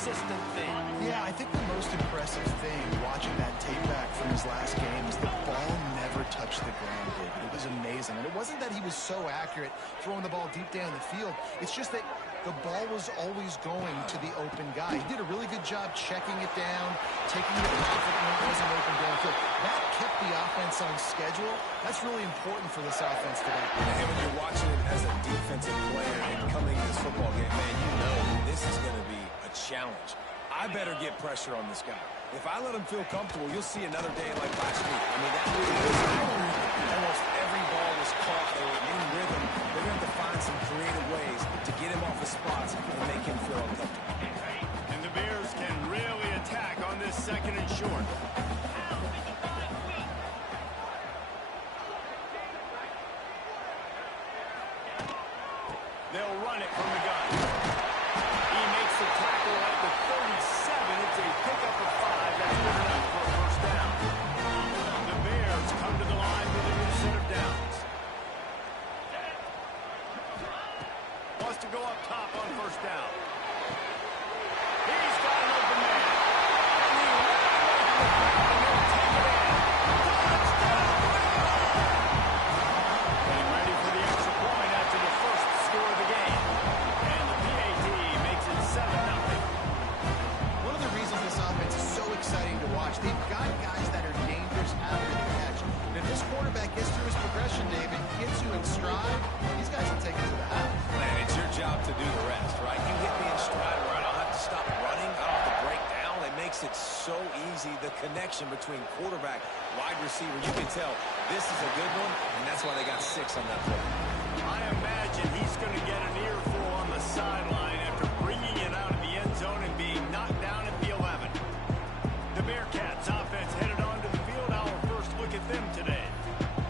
consistent thing. Yeah, I think the most impressive thing watching that tape back from his last game is the ball never touched the ground, David. It was amazing. And it wasn't that he was so accurate throwing the ball deep down the field. It's just that the ball was always going to the open guy. He did a really good job checking it down, taking the profit when it wasn't open downfield. That kept the offense on schedule. That's really important for this offense today. And when you're watching it as a defensive player and coming to this football game, man, you know this is going to be a challenge. I better get pressure on this guy. If I let him feel comfortable, you'll see another day like last week. I mean, that really was almost every ball was caught. They were in rhythm. They're going to have to find some creative ways to get him off his spots and make him feel uncomfortable. And the Bears can really attack on this second and short. They'll run it from the gun. He makes the tackle at the 37. It's a pickup of 5. That's good enough for a first down. The Bears come to the line with a new set of downs. Wants to go up top on first down. He's got an open man. And he ran away from the crowd, and they'll take it in. Touchdown! Getting ready for the extra point after the first score of the game. And the PAT makes it 7-0. One of the reasons this offense is so exciting to watch, they've got guys that are dangerous after the catch. And if this quarterback gets through his progression, David, gets you in stride, these guys will take it to the house. Man, it's your job to do the rest, right? You hit me in stride where I don't have to stop running. I don't have to break down. It makes it so easy, the connection between quarterback, wide receiver. You can tell this is a good one, and that's why they got 6 on that play. I imagine he's going to get an earful on the sideline after bringing it out of the end zone and being knocked down at the 11. The Bearcats offense headed onto the field. Our first look at them today.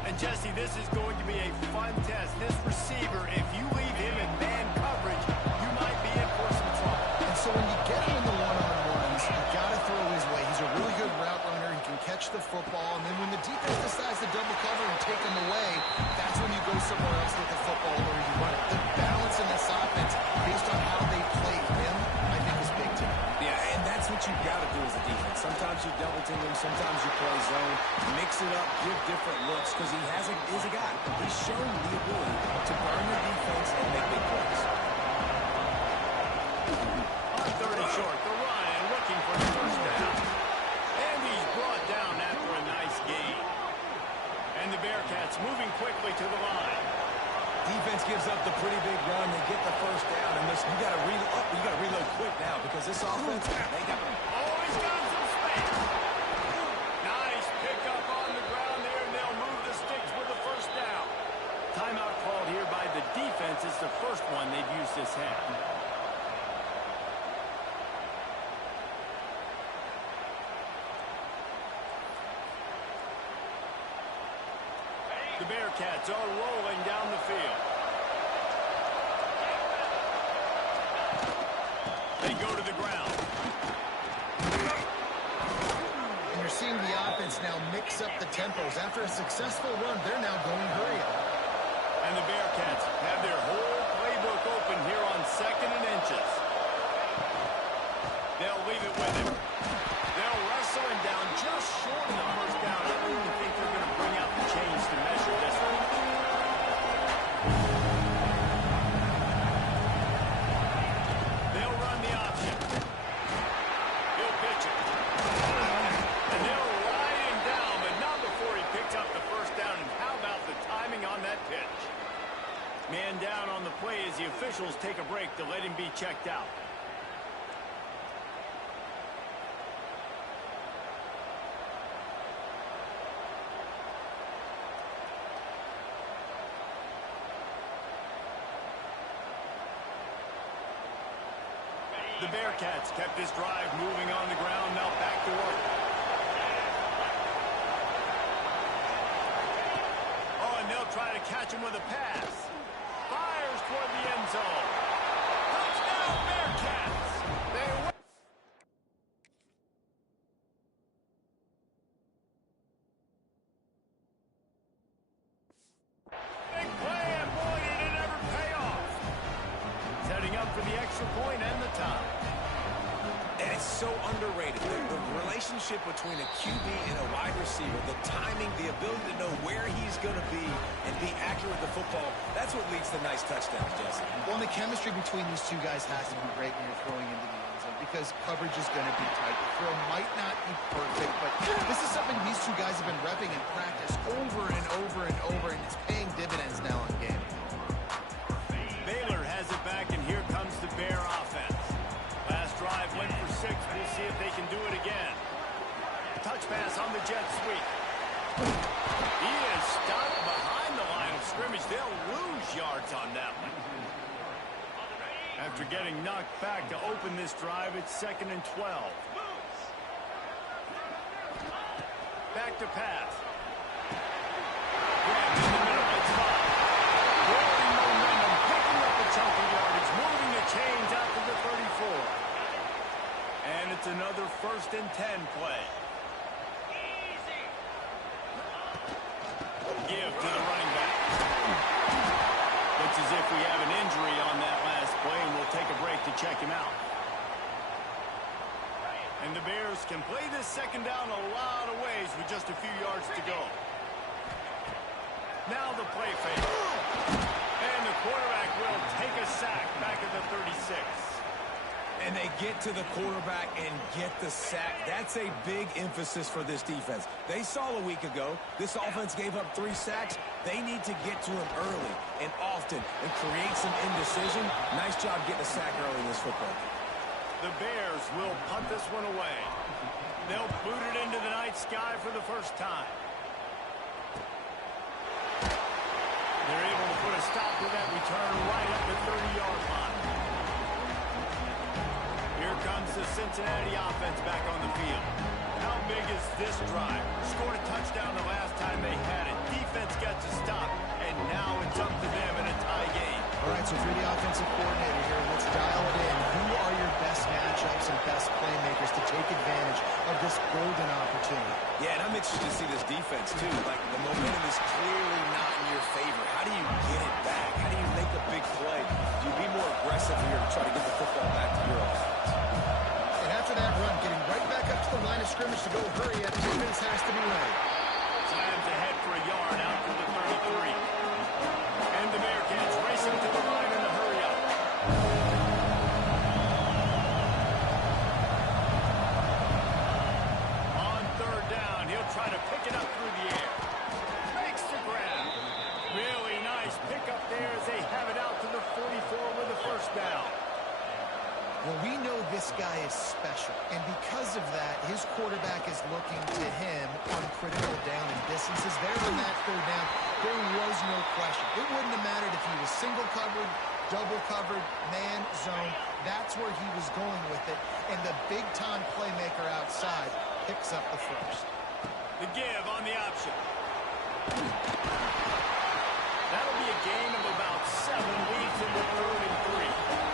And Jesse, this is going to be a fun test. This receiver, if you leave him in man coverage, you might be in for some trouble. And so when you get him in the one-on-ones, you got to throw his way. He's a really good route runner. He can catch the football. And then when the defense decides to double cover and take him away, that's when you go somewhere else with the football or you run it. The balance in this offense, based on how they play him, I think is big too. Yeah, and that's what you've got to do as a defense. Sometimes you double team him, sometimes you play zone. Mix it up, give different looks, because he's a guy. He's shown the ability to burn the defense and make big plays. On third and short, the Ryan looking for the first down. And he's brought down after a nice gain. And the Bearcats moving quickly to the line. Defense gives up the pretty big run. They get the first down, and you got to reload quick now because this offense, they got. Oh, he's got some space. Nice pickup on the ground there, and they'll move the sticks with the first down. Timeout called here by the defense. It's the first one they've used this half. The Bearcats are rolling down the field. They go to the ground. And you're seeing the offense now mix up the tempos. After a successful run, they're now going hurry up. And the Bearcats have their whole playbook open here on 2nd and inches. They'll leave it with him. They'll wrestle him down just short of the first down. I don't even think they're going to bring out the chains to measure this one. They'll run the option. He'll pitch it. And they'll ride him down, but not before he picks up the first down. And how about the timing on that pitch? Man down on the play as the officials take a break to let him be checked out. The Bearcats kept this drive moving on the ground, now back to work. Oh, and they'll try to catch him with a pass. Fires toward the end zone. Touchdown, Bearcats! They win. Big play, and boy, did it ever pay off. Setting up for the extra point and the tie. so underrated. The relationship between a QB and a wide receiver, the timing, the ability to know where he's going to be and be accurate with the football, that's what leads to nice touchdowns, Jesse. Well, and the chemistry between these two guys has to be great when you're throwing into the end zone because coverage is going to be tight. The throw might not be perfect, but this is something these two guys have been repping in practice over and over and over, and it's paying dividends now in game. Baylor has it back, and here comes the Bear offense. Last drive went for 6. We'll see if they can do it again. Touch pass on the jet sweep. He is stopped behind the line of scrimmage. They'll lose yards on that one. After getting knocked back to open this drive, it's 2nd and 12. Back to pass. Grabbed in the middle, it's fine. Growing momentum, picking up a chunk of yardage, moving the chains out to the 34. And it's another 1st and 10 play. Give to the running back. Looks as if we have an injury on that last play, and we'll take a break to check him out. And the Bears can play this 2nd down a lot of ways with just a few yards to go. Now the play fake. And the quarterback will take a sack back at the 36. And they get to the quarterback and get the sack. That's a big emphasis for this defense. They saw a week ago, this offense gave up 3 sacks. They need to get to him early and often and create some indecision. Nice job getting a sack early in this football game. The Bears will punt this one away. They'll boot it into the night sky for the first time. They're able to put a stop to that return right at the 30-yard line. Here comes the Cincinnati offense back on the field. How big is this drive? Scored a touchdown the last time they had it. Defense gets a stop, and now it's up to them in a tie game. All right, so if you're the offensive coordinator here, let's dial it in. Who are your best matchups and best playmakers to take advantage of this golden opportunity? Yeah, and I'm interested to see this defense, too. Like, the momentum is clearly not in your favor. How do you get it back? How do you make a big play? Do you be more aggressive here to try to get the football back to your offense? And after that run, getting right back up to the line of scrimmage to go hurry up, defense has to be ready. Slams ahead for a yard out to the 33. And the Bearcats racing to the line in the hurry-up. On 3rd down, he'll try to pick it up through the air. Makes the grab. Really nice pickup there as they have it out to the 44 with a 1st down. Well, we know this guy is special, and because of that, his quarterback is looking to him on critical down and distances. There on that 3rd down, there was no question. It wouldn't have mattered if he was single covered, double covered, man, zone. That's where he was going with it, and the big-time playmaker outside picks up the 1st. The give on the option. That'll be a gain of about 7, leads in the 3rd and 3.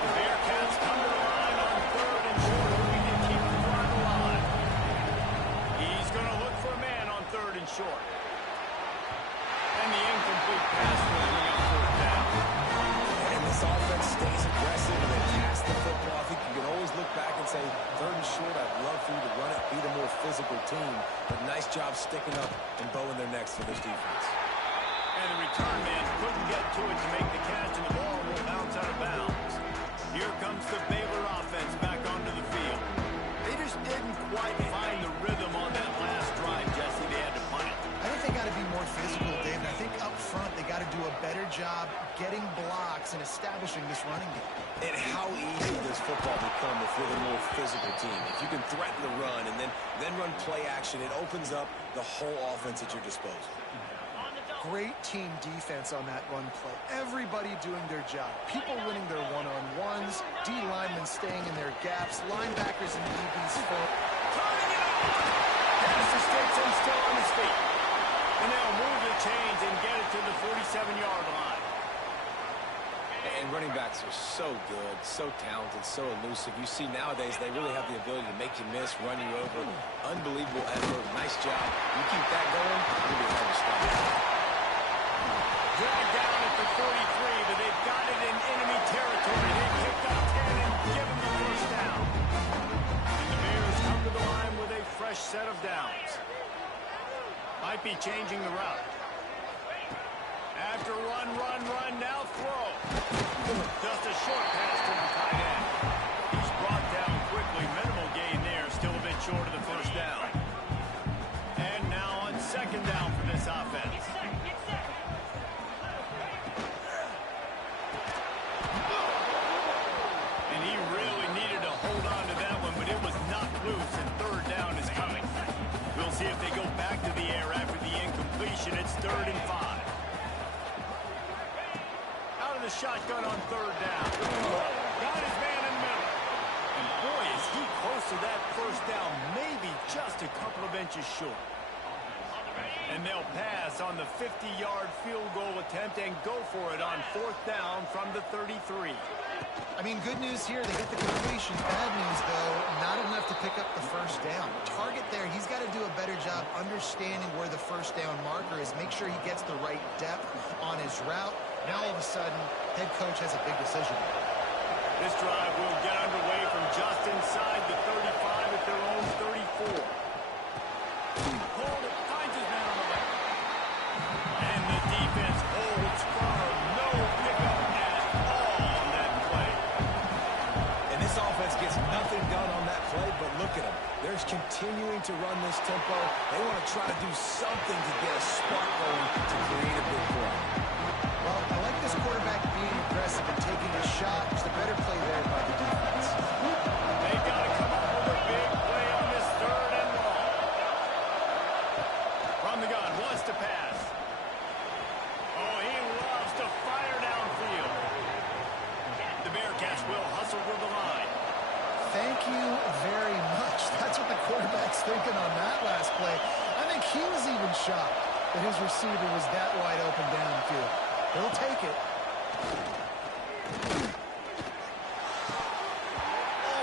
The Bearcats come to the line on 3rd and short, hoping to keep the drive alive. He's going to look for a man on 3rd and short. And the incomplete pass will bring up 4th down. And this offense stays aggressive and they pass the football. I think you can always look back and say, 3rd and short, I'd love for you to run it, be the more physical team. But nice job sticking up and bowing their necks for this defense. And the return man couldn't get to it to make the catch, and the ball will bounce out of bounds. Here comes the Baylor offense back onto the field. They just didn't quite find the rhythm on that last drive, Jesse. They had to punt it. I think they got to be more physical, David. I think up front they got to do a better job getting blocks and establishing this running game. And how easy does football become if you're the more physical team? If you can threaten the run and then run play action, it opens up the whole offense at your disposal. Great team defense on that run play. Everybody doing their job. People winning their one-on-ones, D linemen staying in their gaps, linebackers and DBs for. Turning it over! Pass to Stetson still on his feet. And they'll move the chains and get it to the 47-yard line. And running backs are so good, so talented, so elusive. You see nowadays they really have the ability to make you miss, run you over. Unbelievable effort. Nice job. You keep that going, it'll be hard to stop. Dragged down at the 43, but they've got it in enemy territory. They picked up 10 and give them the 1st down. might be changing the route. After run, now throw. Just a short pass to the tight end. He's brought down quickly. Minimal gain there. Still a bit short of the first down. And now on second down for this offense. And he really needed to hold on to that one, but it was knocked loose, and third down is coming. We'll see if they go back to the air after the incompletion. It's 3rd and 5. Out of the shotgun on third down. Got his man in the middle. And boy, is he close to that first down, maybe just a couple of inches short. And they'll pass on the 50-yard field goal attempt and go for it on 4th down from the 33. I mean, good news here. They get the completion. Bad news, though, not enough to pick up the first down. Target there, he's got to do a better job understanding where the first down marker is. Make sure he gets the right depth on his route. Now, all of a sudden, head coach has a big decision. This drive will get underway from just inside the 35 at their own 34. Hold it, finds his man on the left. And the defense holds firm. No pickup at all on that play. And this offense gets nothing done on that play, but look at them. They're continuing to run this tempo. They want to try to do something to get a spark going to create a big play. Well, I like this quarterback being aggressive and taking a shot. It's a better play there by the defense. They've got to come up with a big play on this 3rd and long. From the gun, wants to pass. Oh, he loves to fire downfield. The Bearcats will hustle to the line. Thank you very much. That's what the quarterback's thinking on that last play. I think he was even shocked that his receiver was that wide open downfield. He'll take it.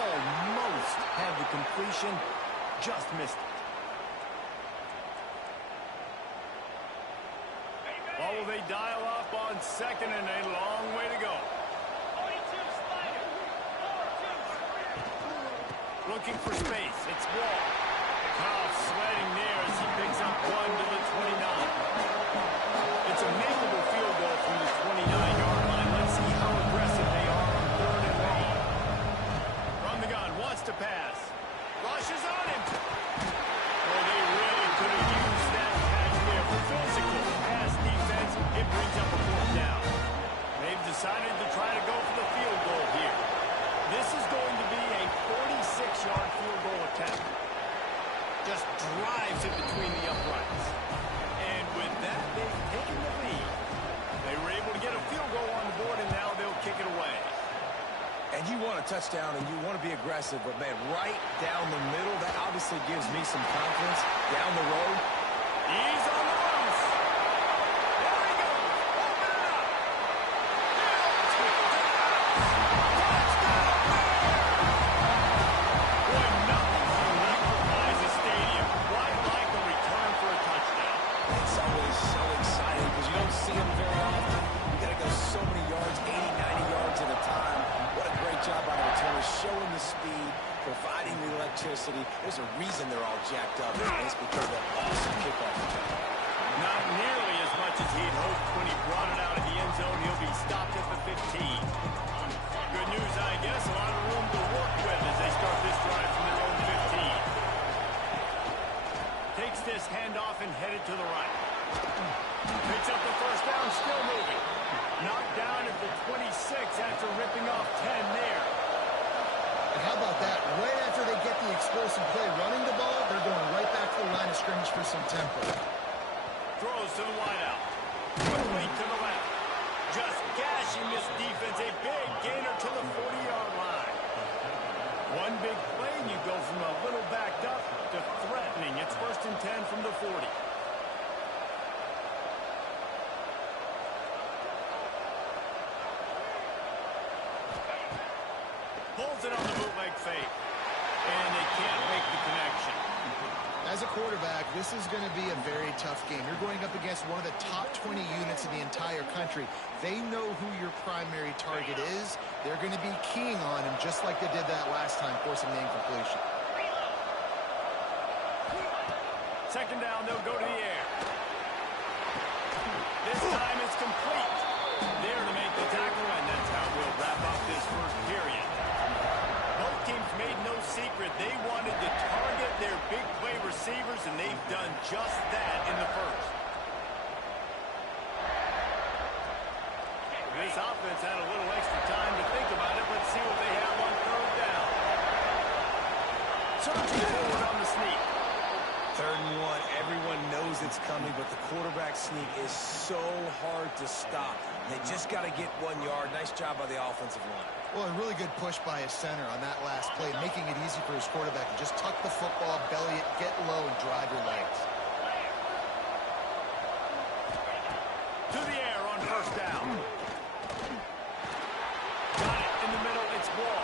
Almost had the completion, just missed it. Well, will they dial up on second and a long way to go? Looking for space. It's Wall. Cobb sledding there as he picks up 1 to the 29. It's a makeable field goal from the 29-yard line. Let's see how aggressive they are on 3rd and long. From the gun, wants to pass. Rushes on him. Oh, they really could have used that catch there. Physical pass defense. It brings up a 4th down. They've decided to try to go for the field goal here. This is going to be a 46-yard field goal attempt. Just drives it between the uprights. And with that, they've taken the lead. They were able to get a field goal on the board, and now they'll kick it away. And you want a touchdown, and you want to be aggressive, but, man, right down the middle, that obviously gives me some confidence down the road. He's on the loose. There he goes. Open it up. Touchdown Bears! Boy, nothing electrifies a stadium quite like a return for a touchdown. It's always so exciting because you don't see them very often. You got to go so many yards, 80, 90 yards at a time. What a great job by the returner, showing the speed, providing the electricity. There's a reason they're all jacked up, and it's because of that awesome kickoff return. Not nearly as much as he'd hoped when he brought it out of the end zone. He'll be stopped at the 15. Good news, I guess. A lot of room to work with as they start this drive from their own 15. Takes this handoff and headed to the right. Picks up the first down, still moving. Knocked down at the 26 after ripping off 10 there. And how about that? Right after they get the explosive play running the ball, they're going right back to the line of scrimmage for some tempo. Throws to the wideout. Quickly to the left. Just gashing this defense. A big gainer to the 40-yard line. One big play, and you go from a little backed up to threatening. It's 1st and 10 from the 40. Pulls it on the bootleg fake. And they can't make the connection. As a quarterback, this is going to be a very tough game. You're going up against one of the top 20 units in the entire country. They know who your primary target is. They're going to be keying on him just like they did that last time, forcing the incompletion. Second down, they'll go to the air. this time is complete. There to make the tackle, and that's how we'll wrap up this first period. Both teams made no secret they wanted to target their big play receivers, and they've done just that in the first. This offense had a little extra time to think about it. Let's see what they have on third down. Charging forward on the sneak. 3rd and 1. Everyone knows it's coming, but the quarterback sneak is so hard to stop. They just got to get 1 yard. Nice job by the offensive line. Well, a really good push by his center on that last play, making it easy for his quarterback to just tuck the football, belly it, get low, and drive your legs. To the air on first down. Got it in the middle. It's Wall.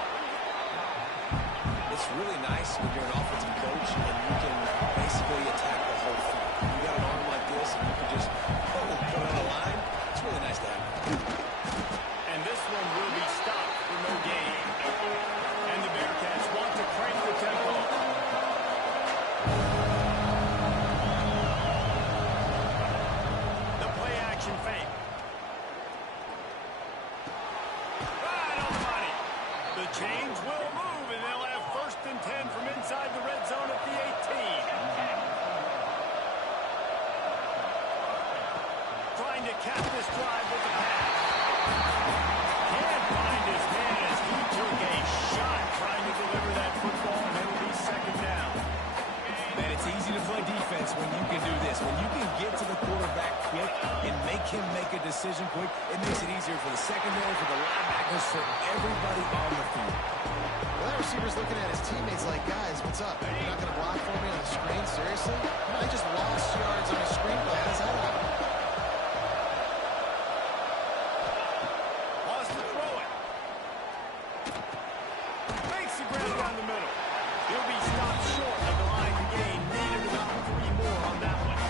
It's really nice when you're an offensive coach and you can basically attack the whole field. You got an arm like this and you can just put it on the line. It's really nice to have. And this one will be stopped for no gain. And the Bearcats want to crank the tempo. The play action fake. Right on the money. The chains will move, and they'll have 1st and 10 from inside the red zone at the 18. Trying to cap this drive with the pass. Can't find his man as he took a shot trying to deliver that football, and it'll be 2nd down. Man, it's easy to play defense when you can do this. When you can get to the quarterback quick and make him make a decision quick, it makes it easier for the secondary, for the linebackers, for everybody on the field. Well, that receiver's looking at his teammates like, guys, what's up? You're not going to block for me on the screen? Seriously? I just lost yards on a screen play. How does that happen? Wants to throw it. Makes the ground down the middle. He'll be stopped short of the line to gain. Needed about 3 more on that one.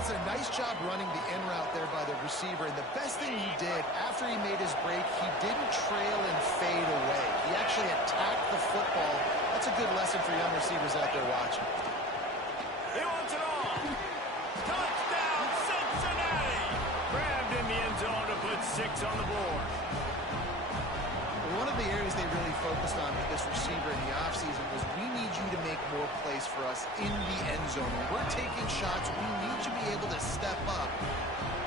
It's a nice job running the in route there by the receiver, and the best thing he did after he made his break, he didn't trail and fade away. He actually attacked the football. That's a good lesson for young receivers out there watching. He wants it all. Touchdown, Cincinnati! Grabbed in the end zone to put 6 on the board. One of the areas they really focused on with this receiver in the offseason was we need you to make more plays for us in the end zone. When we're taking shots, we need you to be able to step up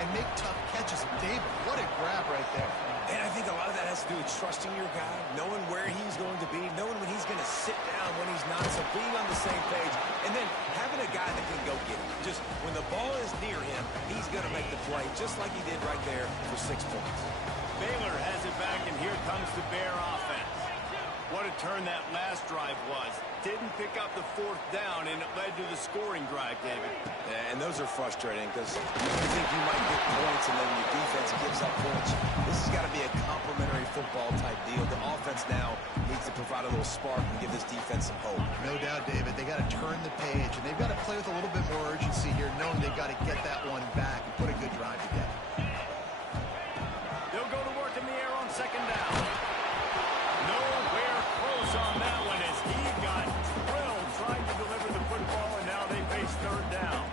and make tough catches. And David, what a grab right there. And I think a lot of that has to do with trusting your guy, knowing where he's going to be, knowing when he's going to sit down, when he's not, so being on the same page, and then having a guy that can go get it. Just when the ball is near him, he's going to make the play, just like he did right there for 6 points. Baylor has it back, and here comes the Bear offense. What a turn that last drive was. Didn't pick up the 4th down, and it led to the scoring drive, David. Yeah, and those are frustrating because you think you might get points, and then your defense gives up points. This has got to be a complementary football type deal. The offense now needs to provide a little spark and give this defense some hope. No doubt, David. They got to turn the page, and they've got to play with a little bit more urgency here, knowing they've got to get that one back and put a good drive together. They'll go to work in the air on 2nd down. Nowhere close on that one as he got drilled trying to deliver the football, and now they face 3rd down.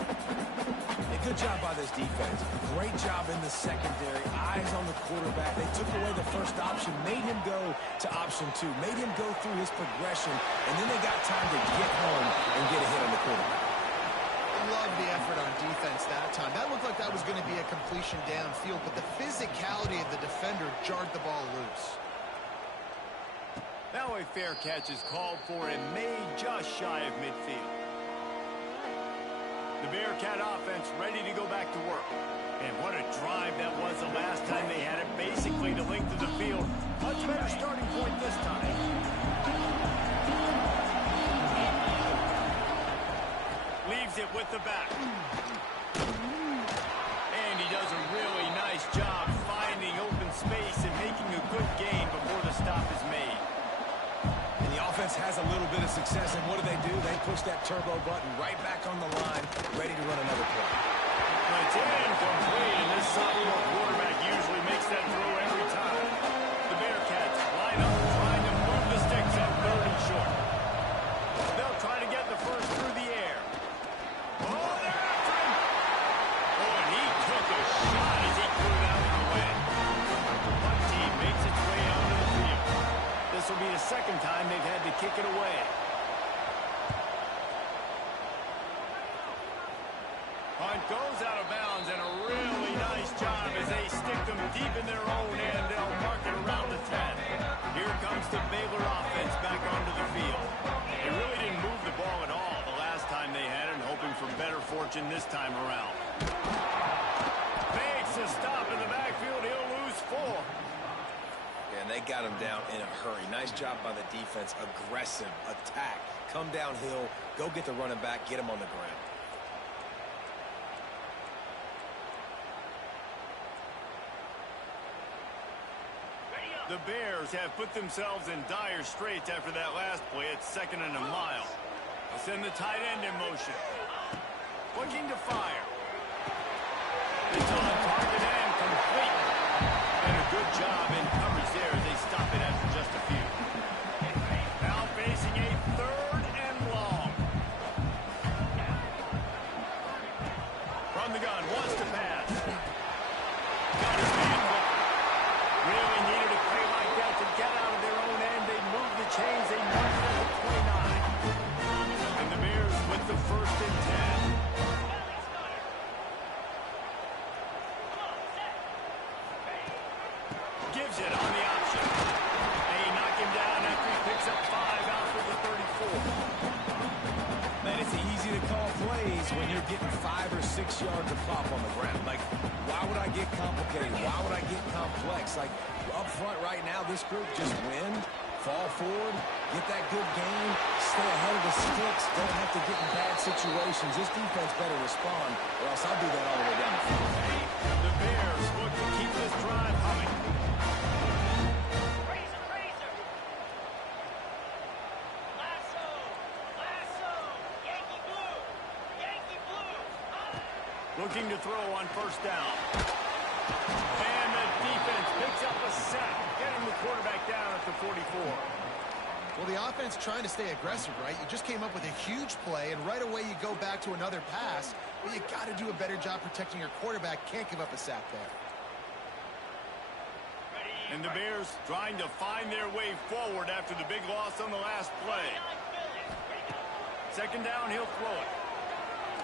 A good job by this defense. Great job in the secondary. Eyes on the quarterback. They took away the first option, made him go to option 2, made him go through his progression, and then they got time to get home and get a hit on the quarterback. Love the effort on defense that time. That looked like that was going to be a completion downfield, but the physicality of the defender jarred the ball loose. Now a fair catch is called for and made just shy of midfield. The Bearcat offense ready to go back to work. And what a drive that was the last time they had it, basically the length of the field. Much better starting point this time. Leaves it with the back. And he does a really nice job finding open space and making a good gain before the stop is made. And the offense has a little bit of success, and what do? They push that turbo button right back on the line, ready to run another play. It's incomplete, and this sophomore quarterback usually makes that throw every time. The Bearcats line up trying to move the sticks on 3rd and short. They'll try to get the first through the air. Oh, they're after him! Oh, and he took a job as they stick them deep in their own end. They'll mark it around the 10. Here comes the Baylor offense back onto the field. They really didn't move the ball at all the last time they had it, hoping for better fortune this time around. Makes a stop in the backfield. He'll lose 4. And they got him down in a hurry. Nice job by the defense. Aggressive attack. Come downhill. Go get the running back. Get him on the ground. The Bears have put themselves in dire straits after that last play. It's 2nd and a mile. They send the tight end in motion. Looking to fire. It's on target and complete. And a good job in coverage there as they stop it after just a few. Now facing a 3rd and long. From the gun, wants to pass. Got his man hooked. Really needed a play like that to get out of their own end. They move the chains. They march it at the 29. And the Bears with the 1st and 10. Gives it on the option. They knock him down after he picks up 5 out for the 34. Man, it's easy to call plays when you're getting 5 or 6 yards of pop on the ground. Like, why would I get complicated? Why would I get complex? Like, up front right now, this group just win, fall forward, get that good game, stay ahead of the sticks, don't have to get in bad situations. This defense better respond, or else I'll do that all the way down the field. The Bears look to keep this drive humming. Looking to throw on 1st down. And the defense picks up a sack, getting the quarterback down at the 44. Well, the offense trying to stay aggressive, right? You just came up with a huge play, and right away you go back to another pass. But you got to do a better job protecting your quarterback. Can't give up a sack there. And the Bears trying to find their way forward after the big loss on the last play. 2nd down, he'll throw it.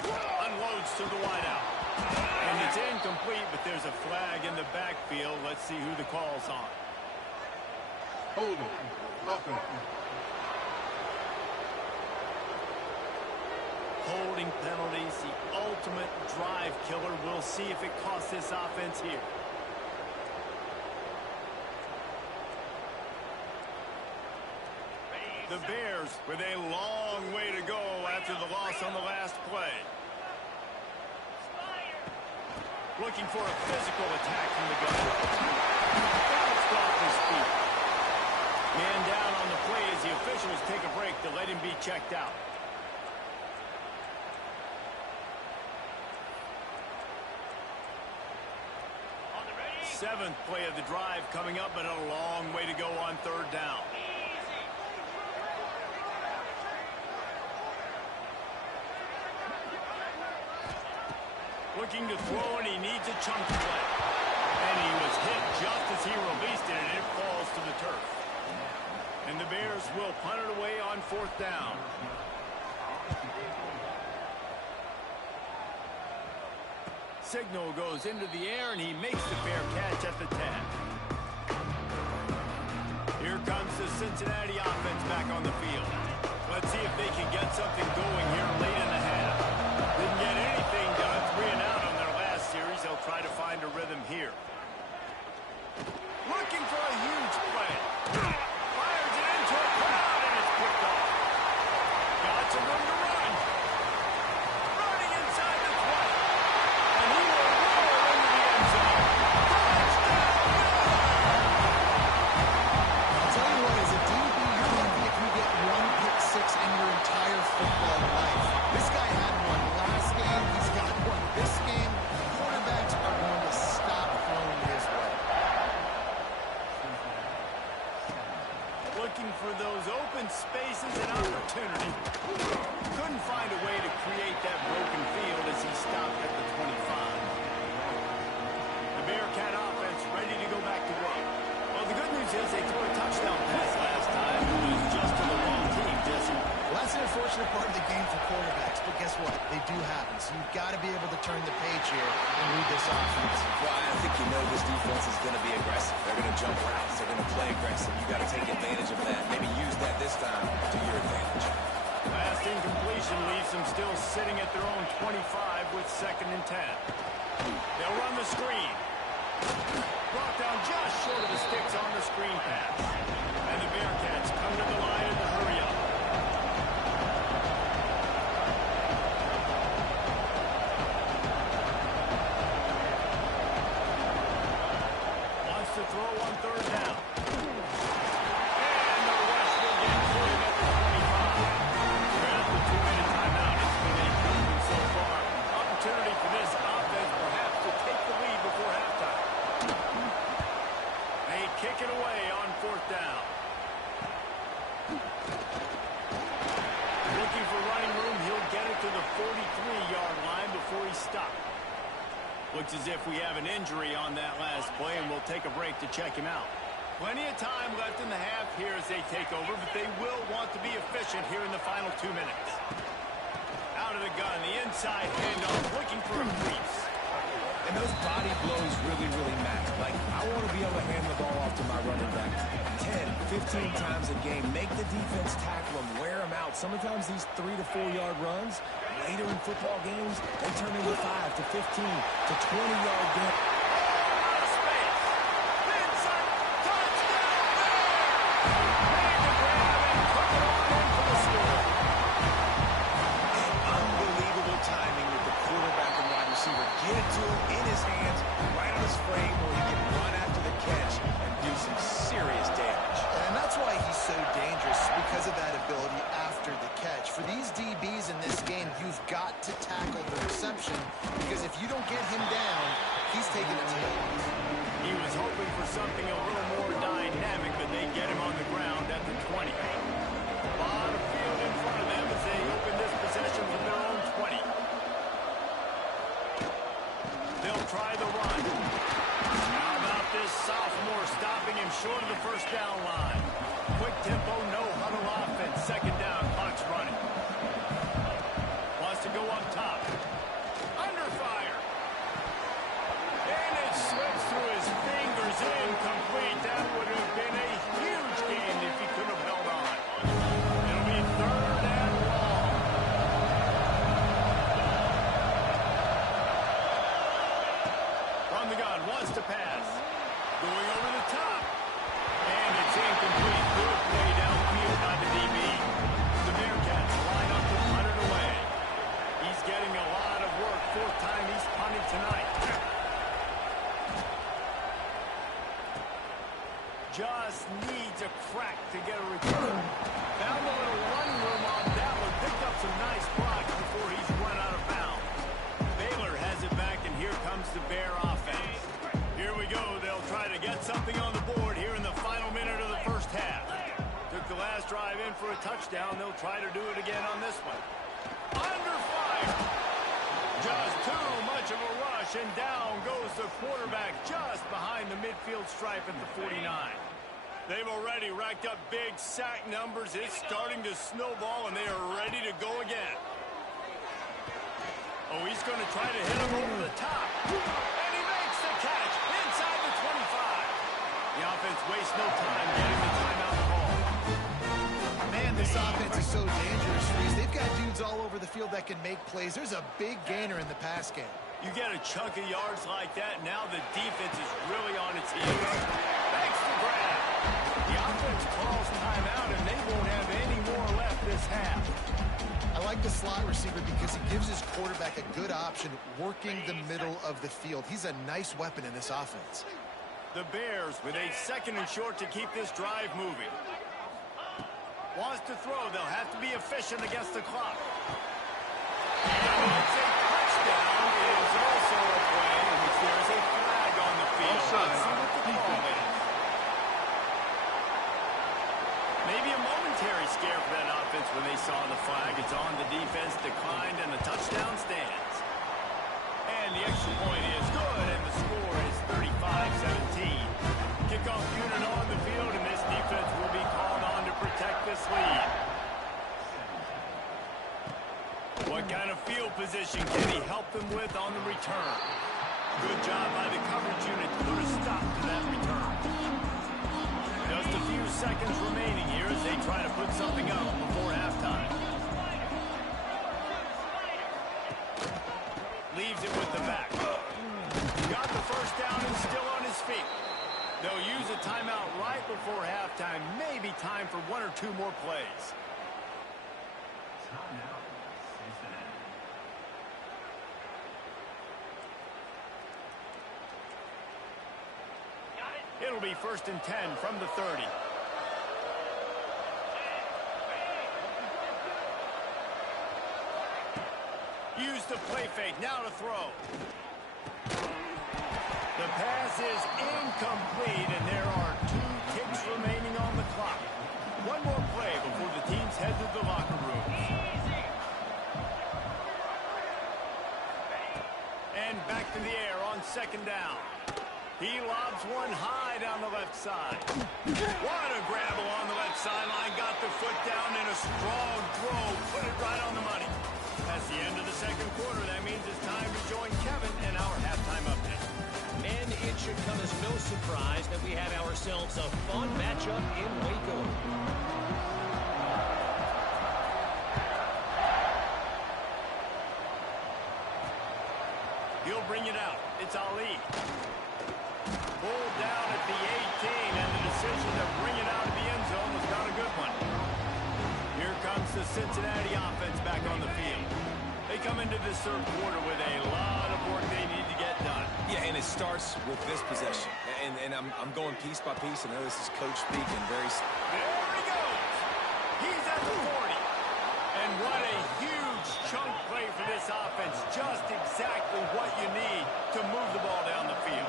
Unloads to the wideout. And it's incomplete, but there's a flag in the backfield. Let's see who the call's on. Holding. Offense. Holding penalties, the ultimate drive killer. We'll see if it costs this offense here. The Bears with a long way to go after the loss on the last play. Looking for a physical attack from the gun. Bounced off his feet. Man down on the play as the officials take a break to let him be checked out. Seventh play of the drive coming up, but a long way to go on 3rd down. Looking to throw, and he needs a chunk play. And he was hit just as he released it, and it falls to the turf. And the Bears will punt it away on 4th down. Signal goes into the air, and he makes the fair catch at the 10. Here comes the Cincinnati offense back on the field. Let's see if they can get something going here late in the half. Didn't get anything done, 3 and out on their last series. They'll try to find a rhythm here. Looking for a huge play. Fires it into a crowd, and it's picked off. Got some room to run. Running inside the 20. And he will roll into the end zone. Touchdown! I'll tell you what, as a DB, you're lucky if you get 1 pick 6 in your entire football life. This do happen. So you've got to be able to turn the page here and read this offense. Well, I think you know this defense is going to be aggressive. They're going to jump routes. They're going to play aggressive. You got to take advantage of that. Maybe use that this time to your advantage. Last incompletion leaves them still sitting at their own 25 with 2nd and 10. They'll run the screen. Brought down just short of the sticks on the screen pass. And the Bearcats come to the line in the hurry up. Wants to throw on 3rd down. And the rush will get to him at the 25. We're at the 2-minute timeout. It's been a good one so far. Opportunity for this offense perhaps to take the lead before halftime. They kick it away on 4th down. Looking for running room. He'll get it to the 43-yard line before he stopped. Looks as if we have an injury on that last play, and we'll take a break to check him out. Plenty of time left in the half here as they take over, but they will want to be efficient here in the final 2 minutes. Out of the gun, the inside handoff, looking for a crease. And those body blows really, really matter. Like, I want to be able to hand the ball off to my running back 10, 15 times a game. Make the defense tackle them, wear them out. Sometimes these 3 to 4 yard runs, later in football games, they turn into 5 to 15 to 20-yard games. Out of space. Vincent, touchdown! Made the grab and took it on in for the score. Unbelievable timing with the quarterback and wide receiver. Get it to him in his hands, right on his frame where he can run after the catch and do some serious damage. And that's why he's so dangerous, because of that ability after the catch. For these DBs in this game, you've got to tackle the reception, because if you don't get him down, he's taking it to the line. He was hoping for something a little more dynamic, but they get him on the ground at the 20. A lot of field in front of them as they open this possession from their own 20. They'll try the run. How about this sophomore stopping him short of the 1st down line? Quick tempo, no huddle offense. 2nd down, clock's running. Wants to go up top. Under fire. And it slips through his fingers. Incomplete. That would have been a huge gain if he could have held on. It'll be 3rd and long. From the gun, wants to pass. Going over the top. And it's incomplete. Good play downfield by the DB. The Bearcats line up to punt it away. He's getting a lot of work. 4th time he's punted tonight. Just needs a crack to get a return. Found a little running room on that one. Picked up some nice blocks before he's run out of bounds. Baylor has it back, and here comes the Bear offense. Here we go. They'll try to get something on the board here in the final minute of the 1st half. Took the last drive in for a touchdown. They'll try to do it again on this one. Under fire. Just too much of a rush, and down goes the quarterback just behind the midfield stripe at the 49. They've already racked up big sack numbers. It's starting to snowball, and they are ready to go again. Oh, he's going to try to hit him over the top. And he makes the catch inside the 25. The offense wastes no time getting the timeout call. Man, this offense is so dangerous, Reese. They've got dudes all over the field that can make plays. There's a big gainer in the pass game. You get a chunk of yards like that, now the defense is really on its heels. Makes the grab. The offense calls timeout, and they won't have any more left this half. I like the slot receiver because he gives his quarterback a good option working the middle of the field. He's a nice weapon in this offense. The Bears with a 2nd and short to keep this drive moving. Wants to throw. They'll have to be efficient against the clock. And it's a touchdown. It is also a play in which there is a flag on the field. Let's see what the call is. Maybe a momentary scare for that offense when they saw the flag. It's on. The defense declined, and the touchdown stands. And the extra point is good, and the score is 35-17. Kickoff unit on the field, and this defense will be called on to protect this lead. What kind of field position Good job by the coverage unit to put a stop to that return. Just a few seconds remaining here as they try to put something up before halftime. Leaves it with the back. Got the first down and still on his feet. They'll use a timeout right before halftime. Maybe time for one or two more plays. It'll be 1st and 10 from the 30. Use the play fake. Now to throw. The pass is incomplete, and there are 2 kicks remaining on the clock. One more play before the teams head to the locker room. And back to the air on 2nd down. He lobs one high down the left side. What a grab along the left sideline. Got the foot down in a strong throw. Put it right on the money. That's the end of the 2nd quarter. That means it's time to join Kevin and our halftime update. And it should come as no surprise that we have ourselves a fun matchup in Waco. He'll bring it out. It's Ali. Pulled down at the 18, and the decision to bring it out of the end zone was not a good one. Here comes the Cincinnati offense back on the field. They come into this 3rd quarter with a lot of work they need to get done. Yeah, and it starts with this possession. And I'm going piece by piece. I know this is coach speaking. There he goes. He's at the 40. And what a huge chunk play for this offense. Just exactly what you need to move the ball down the field.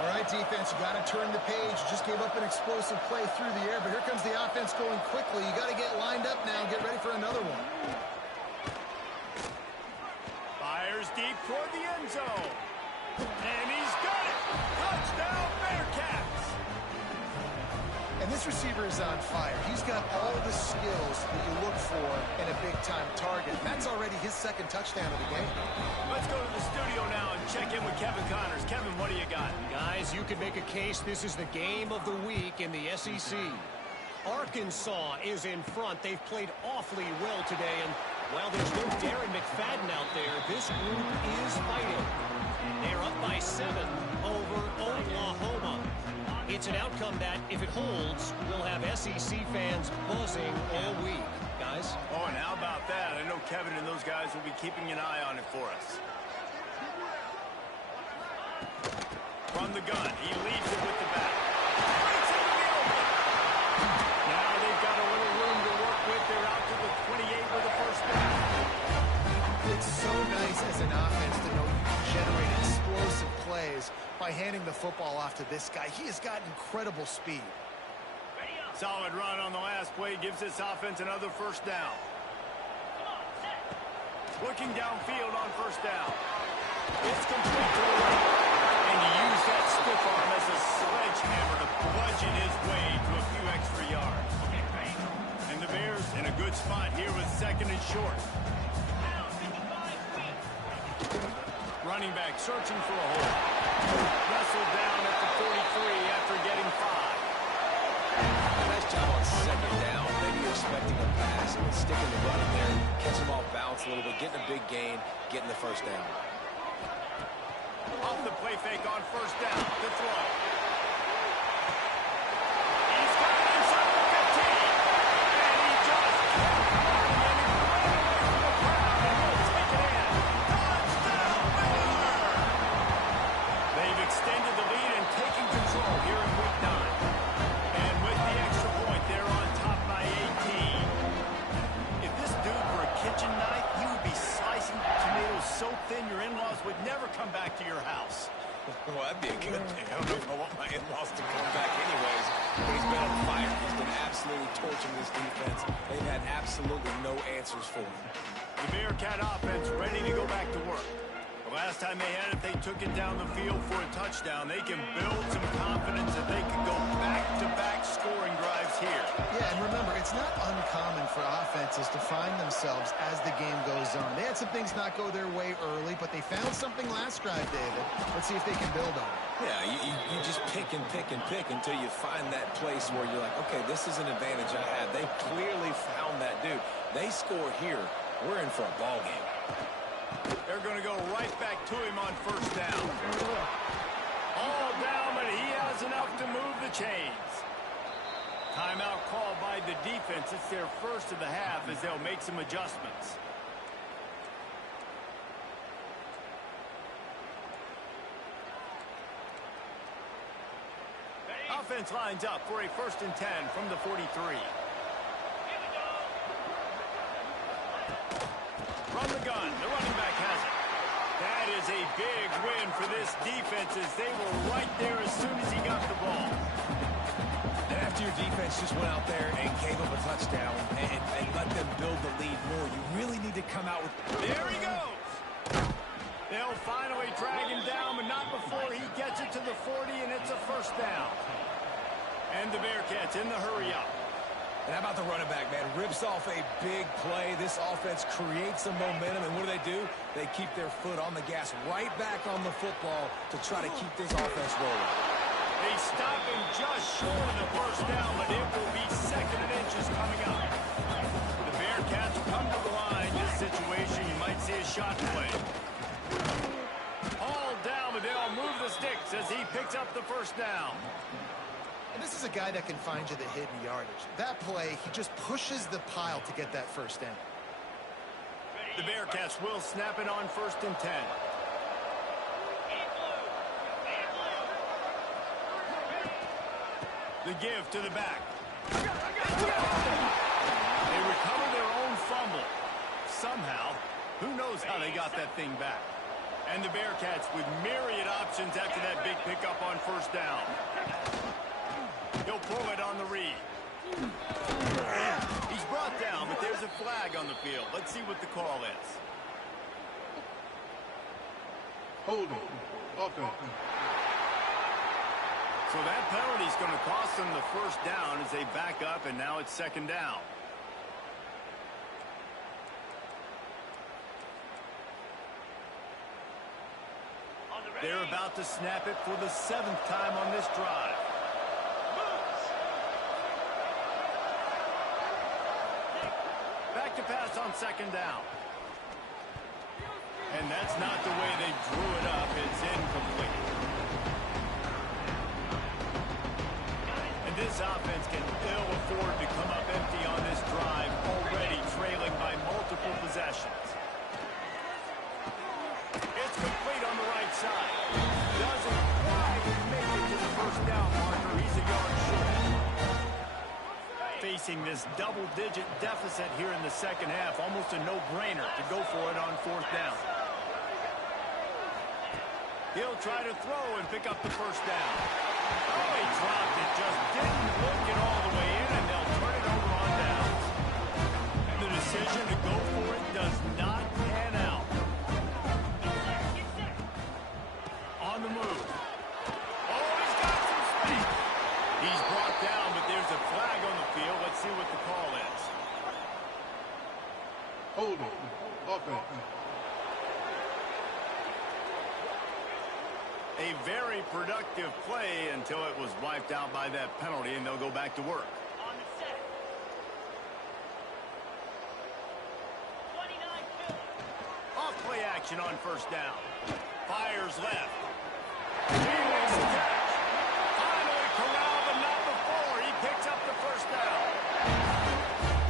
All right, defense, you got to turn the page. You just gave up an explosive play through the air, but here comes the offense going quickly. You got to get lined up now and get ready for another one. Fires deep toward the end zone. And he's got it. Touchdown, Bearcats. And this receiver is on fire. He's got all the skills that you look for in a big-time target. And that's already his 2nd touchdown of the game. Let's go to the studio now and check in with Kevin Connors. Kevin, what do you got? Guys, you could make a case this is the game of the week in the SEC. Arkansas is in front. They've played awfully well today, and while there's no Darren McFadden out there, this group is fighting. They're up by 7 over Oklahoma. It's an outcome that, if it holds, will have SEC fans buzzing all week. Guys? Oh, and how about that? I know Kevin and those guys will be keeping an eye on it for us. From the gun, he leads it with the back. Breaks into the open. Now they've got a little room to work with. They're out to the 28 with the 1st down. It's so nice as an offense to know you can generate explosive plays by handing the football off to this guy. He has got incredible speed. Solid run on the last play gives this offense another 1st down. Looking downfield on 1st down. It's complete to the right. And you use that stiff arm as a sledgehammer to bludgeon his way to a few extra yards. And the Bears in a good spot here with 2nd and short. Running back searching for a hole. Wrestled down at the 43 after getting 5. Nice job on 2nd down. Maybe you're expecting a pass and sticking the run in there, catch him off balance a little bit, getting a big gain, getting the 1st down. Off the play fake on 1st down. The throw. He's got it inside the 15. And he just kept running and he ran away from the crowd and he'll take it in. Touchdown, Baylor! They've extended the lead and taken control here in week 9. And with the extra point, they're on top by 18. If this dude were a kitchen knife, he would be slicing tomatoes so thin your in-laws would never come back to your house. Well, that'd be a good thing. I don't know if I want my in-laws to come back anyways. But he's been on fire. He's been absolutely torching this defense. They've had absolutely no answers for him. The Bearcat offense ready to go back to work. The last time they had it, they took it down the field for a touchdown. They can build some confidence that they can go back-to-back scoring drives here. Yeah, and remember, it's not uncommon for offenses to find themselves as the game goes on. They had some things not go their way early, but they found something last drive, David. Let's see if they can build on it. Yeah, you just pick and pick and pick until you find that place where you're like, okay, this is an advantage I have. They clearly found that dude. They score here. We're in for a ball game. They're going to go right back to him on first down. All down, but he has enough to move the chains. Timeout called by the defense. It's their first of the half as they'll make some adjustments. Offense lines up for a 1st and 10 from the 43. From the gun, the running back has it. That is a big win for this defense as they were right there as soon as he got the ball. And after your defense just went out there and gave them a touchdown and let them build the lead more, you really need to come out with... There he goes. They'll finally drag him down, but not before he gets it to the 40, and it's a 1st down. And the Bearcats in the hurry up. And how about the running back, man? Rips off a big play. This offense creates some momentum, and what do? They keep their foot on the gas right back on the football to try to keep this offense rolling. They stop him just short of the 1st down, but it will be 2nd and inches coming up. The Bearcats come to the line. This situation, you might see a shot play. All down, but they'll move the sticks as he picks up the 1st down. And this is a guy that can find you the hidden yardage. That play, he just pushes the pile to get that 1st down. The Bearcats will snap it on 1st and 10. The give to the back. They recover their own fumble. Somehow, who knows how they got that thing back. And the Bearcats with myriad options after that big pickup on 1st down. He'll pull it on the read. He's brought down, but there's a flag on the field. Let's see what the call is. Holding. Offense. So that penalty is going to cost them the 1st down as they back up, and now it's 2nd down. They're about to snap it for the 7th time on this drive. Back to pass on 2nd down. And that's not the way they drew it up. It's incomplete. And this offense can ill afford to come up empty on this drive, already trailing by multiple possessions. It's complete on the right side. Doesn't quite make it to the 1st down marker. He's a yard short. Facing this double-digit deficit here in the 2nd half, almost a no-brainer to go for it on 4th down. He'll try to throw and pick up the 1st down. Oh, he dropped it, just didn't look it all the way in, and they'll turn it over on downs. The decision to go for it does not pan out. On the move. Oh, he's got some space. He's brought down, but there's a flag on the field. Let's see what the call is. Holding. Offense. A very productive play until it was wiped out by that penalty, and they'll go back to work. On the set. 29. Off play action on 1st down. Fires left. He makes the catch. Finally corralled, but not before. He picks up the 1st down.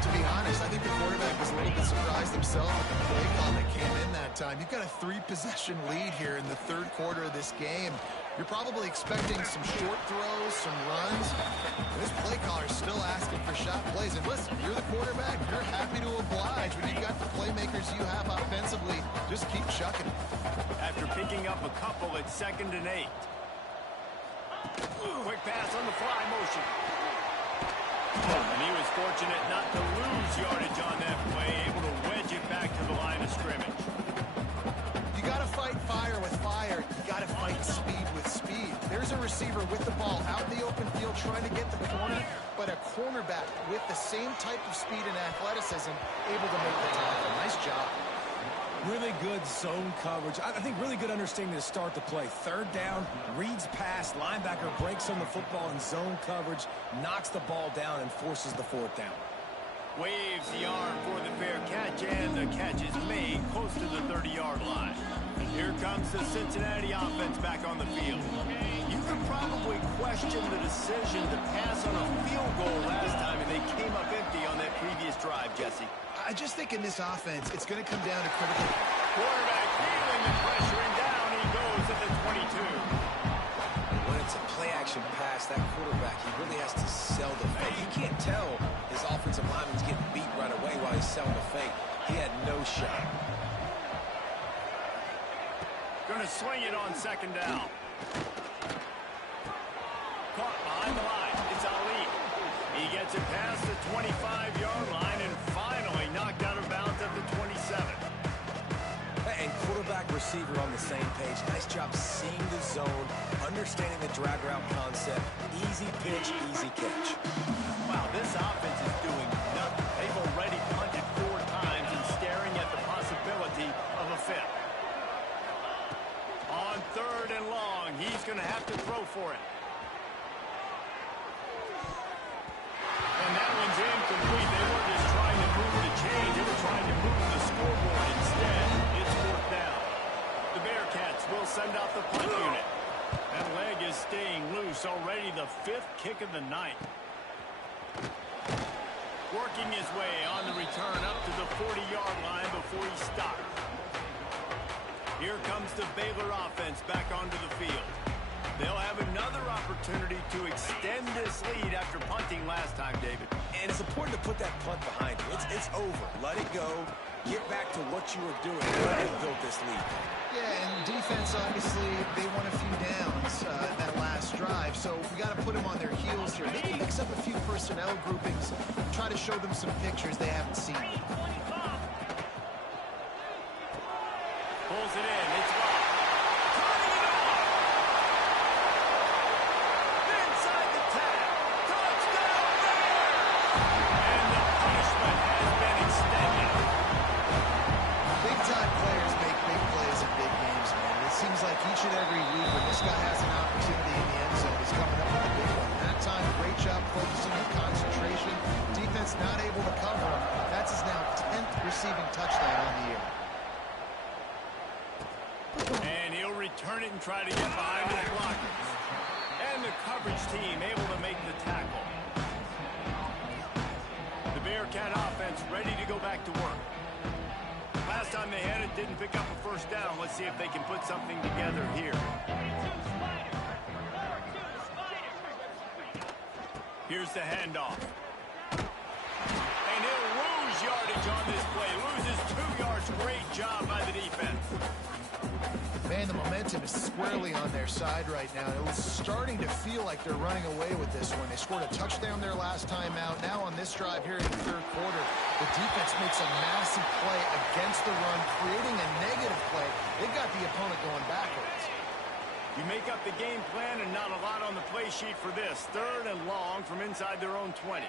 To be honest, I think the quarterback was a little bit surprised himself at the play call that came in that time. You've got a 3-possession lead here in the 3rd quarter of this game. You're probably expecting some short throws, some runs. This play caller is still asking for shot plays. And listen, you're the quarterback. You're happy to oblige when you've got the playmakers you have offensively. Just keep chucking it. After picking up a couple, it's 2nd and 8. Quick pass on the fly motion. And he was fortunate not to lose yardage on that play, able to wedge it back to the line of scrimmage. You got to fight fire with fire. You got to fight speed with speed. There's a receiver with the ball out in the open field trying to get the corner, but but a cornerback with the same type of speed and athleticism able to make the tackle. Nice job. Really good zone coverage. I think really good understanding to start the play. Third down, reads pass, linebacker breaks on the football in zone coverage, knocks the ball down, and forces the fourth down. Waves the arm for the fair catch, and the catch is made close to the 30-yard line. Here comes the Cincinnati offense back on the field. You could probably question the decision to pass on a field goal last time, and they came up empty on that previous drive, Jesse. I just think in this offense, it's going to come down to critical. Quarterback feeling the pressure, and down he goes at the 22. When it's a play-action pass, that quarterback, he really has to sell the fake. He can't tell his offensive lineman's getting beat right away while he's selling the fake. He had no shot. Going to swing it on second down. Caught behind the line. It's Ali. He gets it past the 25-yard line and finally knocked out of bounds at the 27. And quarterback receiver on the same page. Nice job seeing the zone, understanding the drag route concept. Easy pitch, easy catch. Wow, this offense is doing nothing. They've already punted 4 times and staring at the possibility of a fifth. On third and long, he's going to have to throw for it. And that one's incomplete. They weren't just trying to move the chain. They were trying to move the scoreboard instead. It's fourth down. The Bearcats will send out the punt unit. That leg is staying loose. Already the 5th kick of the night. Working his way on the return up to the 40-yard line before he stopped. Here comes the Baylor offense back onto the field. They'll have another opportunity to extend this lead after punting last time, David. And it's important to put that punt behind you. It's over. Let it go. Get back to what you were doing. You built this lead. Yeah, and defense, obviously, they won a few downs that last drive, so we got to put them on their heels here. Maybe mix up a few personnel groupings, try to show them some pictures they haven't seen. Pulls it in. It's locked. Turning it off. Inside the tag. Touchdown Bears! And the punishment has been extended. Big-time players make big plays in big games, man. It seems like each and every week when this guy has an opportunity in the end zone, he's coming up with a big one. That time, great job focusing on concentration. Defense not able to cover him. That's his now 10th receiving touchdown on the year. And he'll return it and try to get behind his blockers. And the coverage team able to make the tackle. The Bearcat offense ready to go back to work. Last time they had it, didn't pick up a first down. Let's see if they can put something together here. Here's the handoff. And he'll lose yardage on this play. Loses 2 yards. Great job by the defense. Man, the momentum is squarely on their side right now. It was starting to feel like they're running away with this one. They scored a touchdown their last time out. Now on this drive here in the third quarter, the defense makes a massive play against the run, creating a negative play. They've got the opponent going backwards. You make up the game plan and not a lot on the play sheet for this. Third and long from inside their own 20.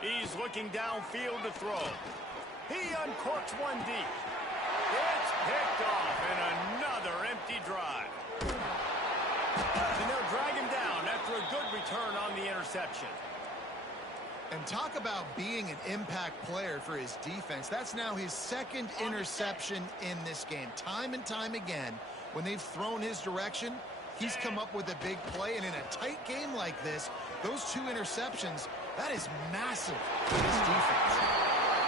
He's looking downfield to throw. He uncorks one deep. It's picked off and another empty drive. And they'll drag him down after a good return on the interception. And talk about being an impact player for his defense. That's now his 2nd interception in this game. Time and time again, when they've thrown his direction, he's come up with a big play. And in a tight game like this, those 2 interceptions, that is massive for this defense.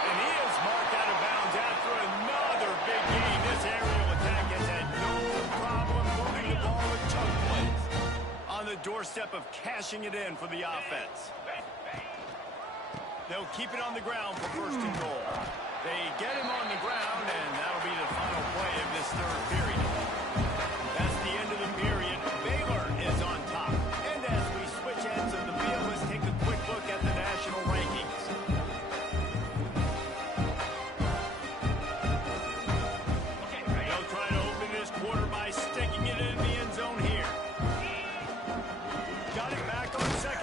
And he is marked out of bounds after another big game. This aerial attack has had no problem moving the ball with chunk plays. On the doorstep of cashing it in for the offense. They'll keep it on the ground for first and goal. They get him on the ground, and that'll be the final play of this third period. That's the end of the period. Baylor is on top. And as we switch ends of the field, let's take a quick look at the national rankings. They'll try to open this quarter by sticking it in the end zone here. Got it back on second.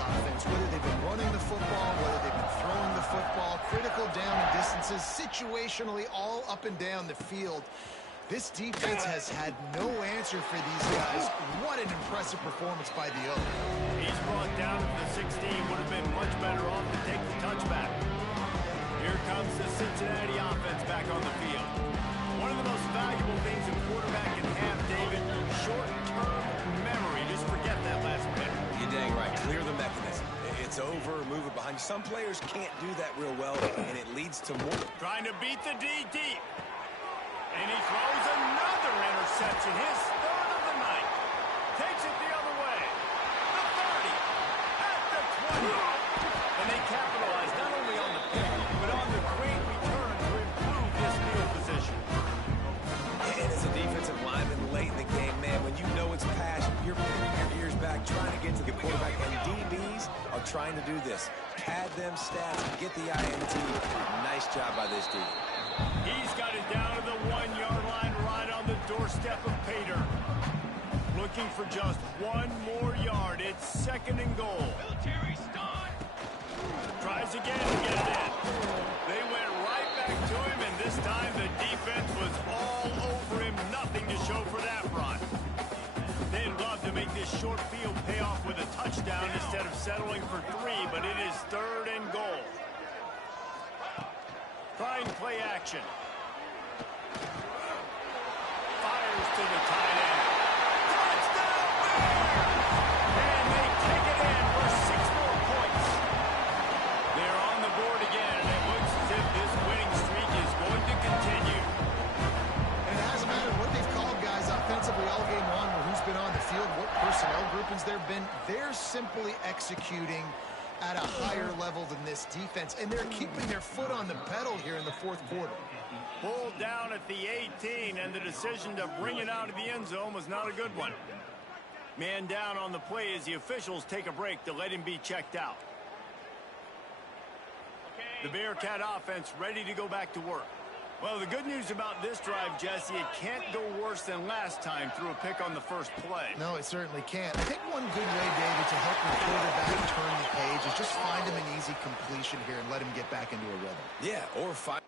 offense, whether they've been running the football, whether they've been throwing the football, critical down and distances, situationally all up and down the field. This defense has had no answer for these guys. What an impressive performance by the O. He's brought down to the 16. Would have been much better off to take the touchback. Here comes the Cincinnati offense back on the field. One of the most valuable things a quarterback can have, David, short-term memory. Just forget that last pick. You're dang right. Clear the mechanism. It's over, move it behind you. Some players can't do that real well, and it leads to more. Trying to beat the D deep. And he throws another interception, his third of the night. Takes it the other way. The 30, at the 20. And they capitalize not only on the pick, but on the great return to improve this field position. And as a defensive lineman late in the game, man, when you know it's pass, you're pinning your ears back, trying to get to the quarterback. And DBs are trying to do this. Pad them stats, get the INT. Nice job by this dude. He's got it down to the 1-yard line, right on the doorstep of Pater. Looking for just one more yard. It's second and goal. Tries again to get it in. They went right back to him, and this time the defense was all over him. Nothing to show for that run. They'd love to make this short field pay off with a touchdown instead of settling for 3, but it is third and goal. Trying play action. Fires to the tight end. Touchdown Bears! And they take it in for 6 more points. They're on the board again, and it looks as if this winning streak is going to continue. And it hasn't mattered what they've called guys offensively all game long, or who's been on the field, what personnel groupings there have been. They're simply executing at a higher level than this defense, and they're keeping their foot on the pedal here in the fourth quarter. Pulled down at the 18, and the decision to bring it out of the end zone was not a good one. Man down on the play as the officials take a break to let him be checked out. The Bearcat offense ready to go back to work. Well, the good news about this drive, Jesse, it can't go worse than last time through a pick on the first play. No, it certainly can't. I think one good way, David, to help your quarterback turn the page is just find him an easy completion here and let him get back into a rhythm. Yeah, or find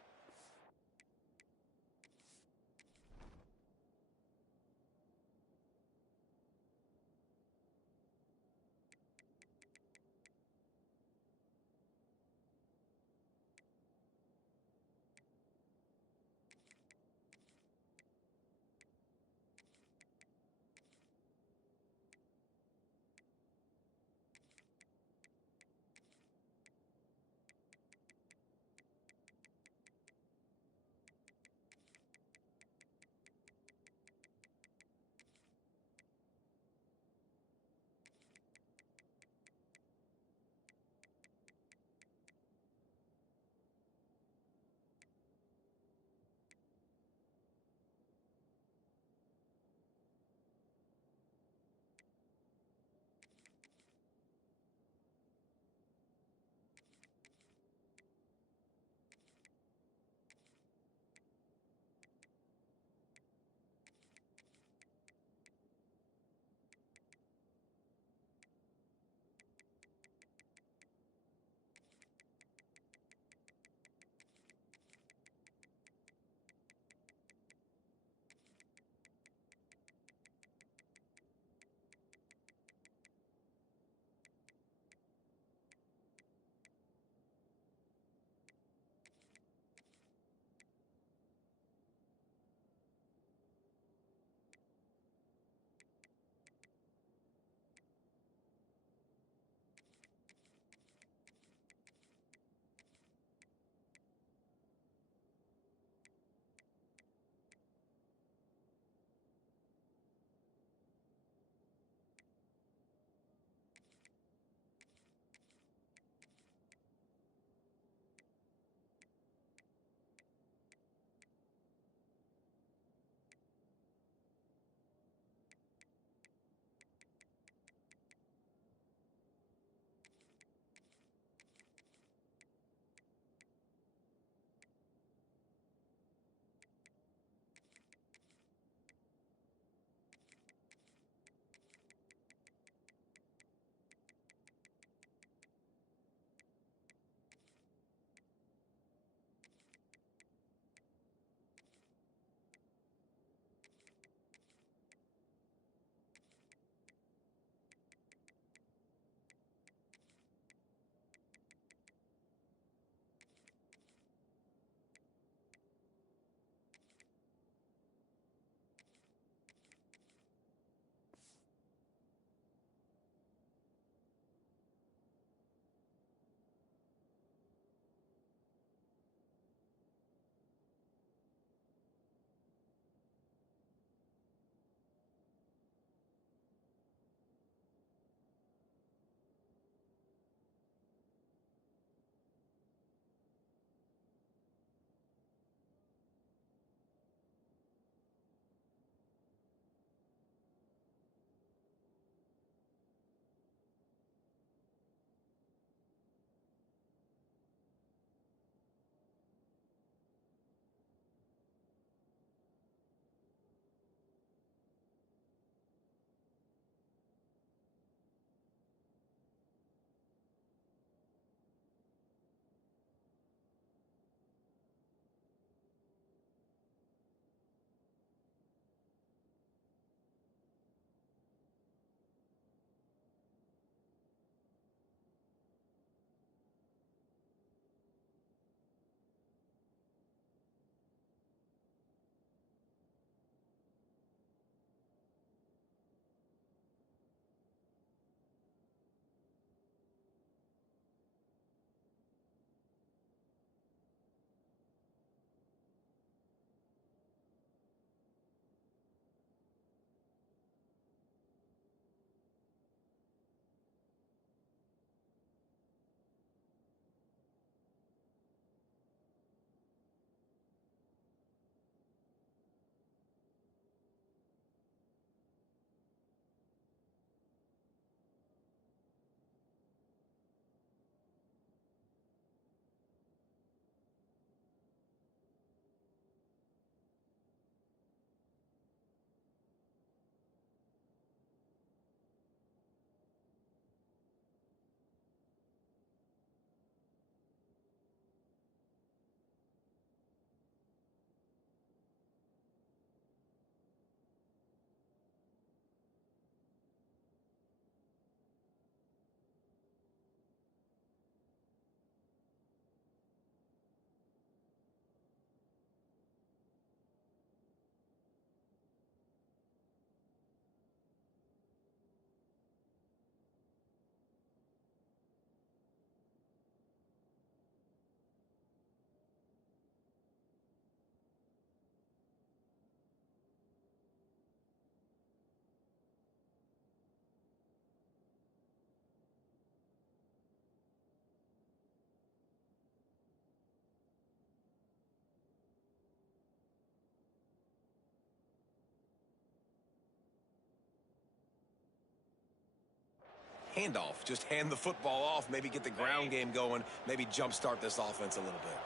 handoff. Just hand the football off, maybe get the ground game going, maybe jumpstart this offense a little bit.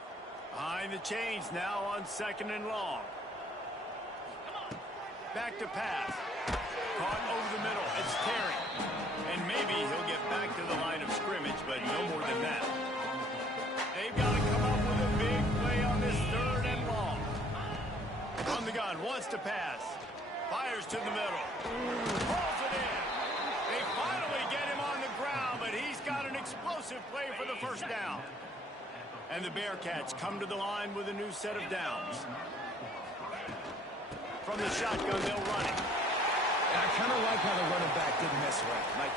Behind the chains now on 2nd and long. Back to pass. Caught over the middle. It's Terry. And maybe he'll get back to the line of scrimmage, but no more than that. They've got to come up with a big play on this 3rd and long. On the gun, wants to pass. Fires to the middle. Pulls it in. They finally get him on the ground, but he's got an explosive play for the 1st down. And the Bearcats come to the line with a new set of downs. From the shotgun, they'll run it. And I kind of like how the running back didn't mess around. Like,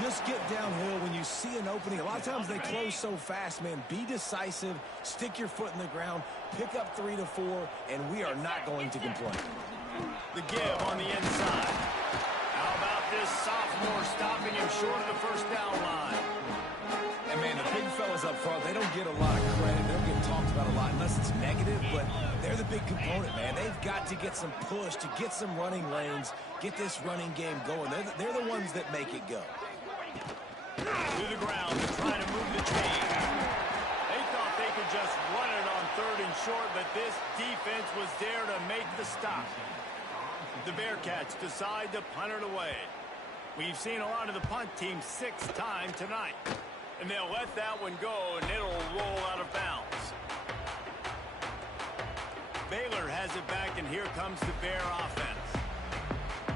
just get downhill when you see an opening. A lot of times they close so fast, man. Be decisive, stick your foot in the ground, pick up 3 to 4, and we are not going to complain. The give on the inside. How about this sophomore stopping him short of the 1st down line? And, man, the big fellas up front, they don't get a lot of credit. They don't get talked about a lot unless it's negative, but they're the big component, man. They've got to get some push, to get some running lanes, get this running game going. They're the ones that make it go. To the ground to try to move the chain. They thought they could just run it on 3rd and short, but this defense was there to make the stop. The Bearcats decide to punt it away. We've seen a lot of the punt team 6th time tonight. And they'll let that one go, and it'll roll out of bounds. Baylor has it back, and here comes the Bear offense.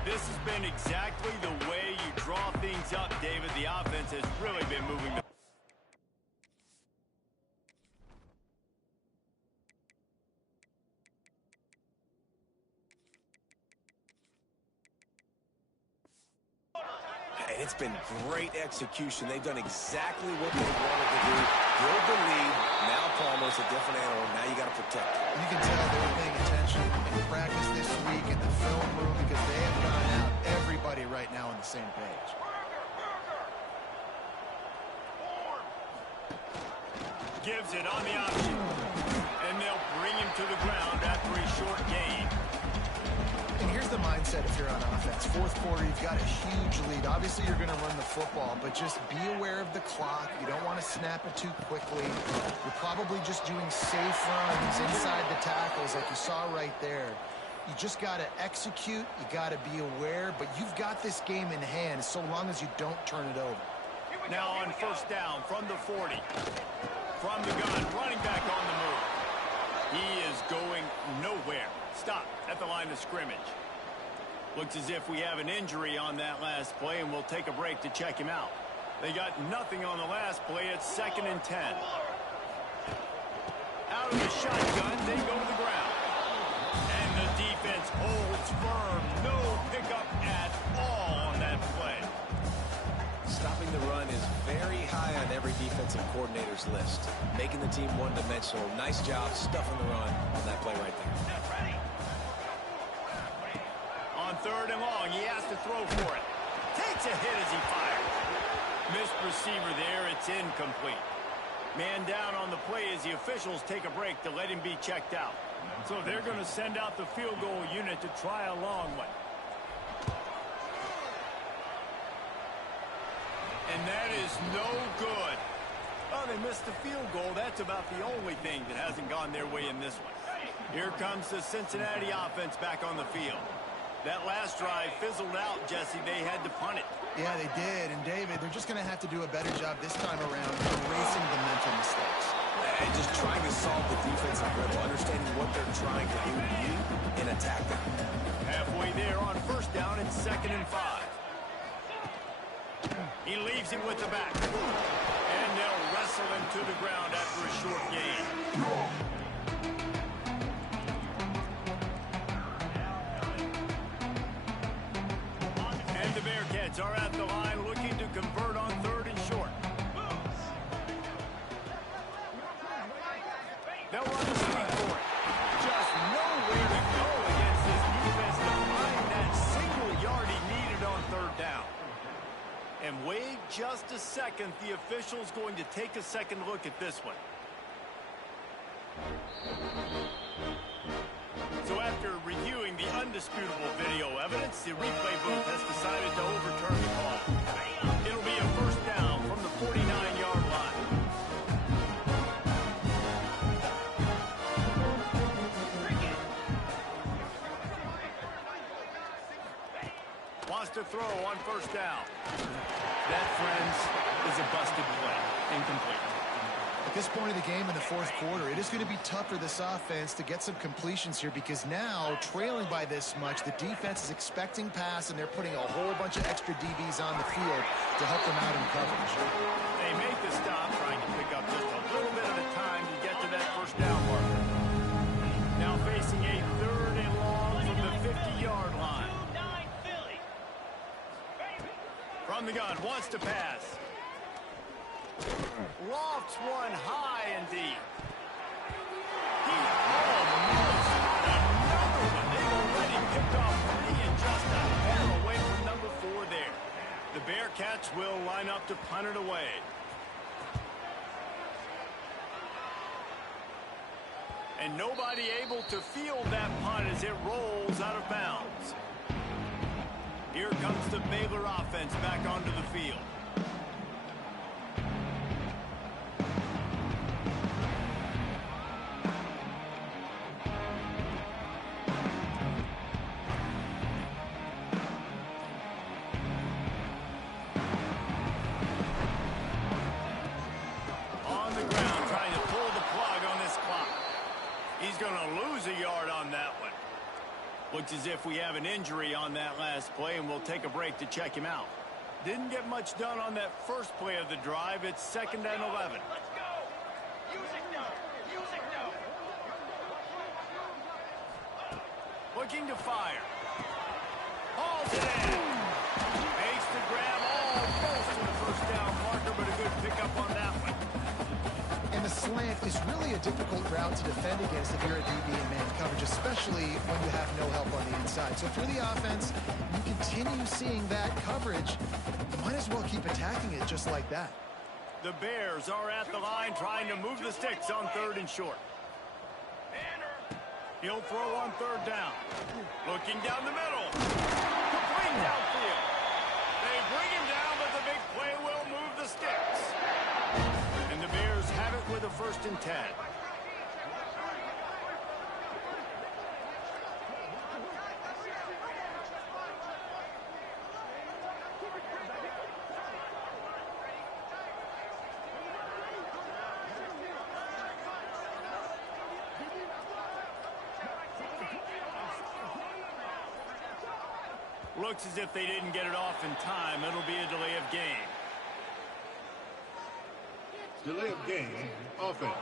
This has been exactly the way you draw things up, David. The offense has really been moving the And it's been great execution. They've done exactly what they wanted to do. Build the lead. Now Palmer's a different animal. Now you got to protect it. You can tell they were paying attention in practice this week in the film room because they have gotten out everybody right now on the same page. gives it on the option. And they'll bring him to the ground after a short gain. And here's the mindset if you're on offense. 4th quarter, you've got a huge lead. Obviously, you're going to run the football, but just be aware of the clock. You don't want to snap it too quickly. You're probably just doing safe runs inside the tackles like you saw right there. You just got to execute. You got to be aware, but you've got this game in hand so long as you don't turn it over. Now on 1st down from the 40. From the gun, running back on the move. He is going nowhere. Stop at the line of scrimmage. Looks as if we have an injury on that last play, and we'll take a break to check him out. They got nothing on the last play. It's 2nd and 10. Out of the shotgun, they go to the ground. And the defense holds firm. No pickup at all on that play. Stopping the run is very high on every defensive coordinator's list. Making the team one-dimensional. Nice job stuffing the run on that play right there. On 3rd and long, he has to throw for it. Takes a hit as he fires. Missed receiver there. It's incomplete. Man down on the play as the officials take a break to let him be checked out. So they're going to send out the field goal unit to try a long one. And that is no good. Oh, they missed the field goal. That's about the only thing that hasn't gone their way in this one. Here comes the Cincinnati offense back on the field. That last drive fizzled out, Jesse. They had to punt it. Yeah, they did. And, David, they're just going to have to do a better job this time around erasing the mental mistakes. And just trying to solve the defensive riddle, understanding what they're trying to do to you and attack them. Halfway there on 1st down, it's 2nd and 5. He leaves him with the back. And they'll wrestle him to the ground after a short gain. And the Bearcats are at the line looking to convert on 3rd and short. They'll run the sweep for it. Just nowhere to go against this defense to find that single yard he needed on 3rd down. And wait just a second. The official's going to take a second look at this one. So after reviewing the undisputable video evidence, the replay booth has decided to overturn the call. It'll be a 1st throw on first down. That, friends, is a busted play. Incomplete. At this point of the game in the fourth quarter, it is going to be tough for this offense to get some completions here because now, trailing by this much, the defense is expecting pass, and they're putting a whole bunch of extra DBs on the field to help them out in coverage. They make the stop, trying to pick up just a little bit at a time to get to that first down marker. Now facing a 3rd and long from the 50-yard line. From the gun, wants to pass. Lofts one high and deep. He almost had another one. They've already picked off 3 and just a hair away from number 4 there. The Bearcats will line up to punt it away. And nobody able to field that punt as it rolls out of bounds. Here comes the Baylor offense back onto the field. On the ground, trying to pull the plug on this clock. He's going to lose a yard on that one. Looks as if we have an injury on that last play, and we'll take a break to check him out. Didn't get much done on that first play of the drive. It's 2nd and 11. Let's go! Music now! Music now! Looking to fire. Hauls it in. Makes the grab almost to the first down marker, but a good pickup on that one. And the slant is really a difficult route to defend against if you're a DB in man coverage, especially when you have no help on the inside. So if you're the offense, you continue seeing that coverage, you might as well keep attacking it just like that. The Bears are at the line trying to move the sticks on 3rd and short. He'll throw on 3rd down. Looking down the middle. Complete downfield. They bring him down, but the big play will move the sticks. And the Bears have it with a 1st and 10. Looks as if they didn't get it off in time. It'll be a delay of game. Delay of game, offense.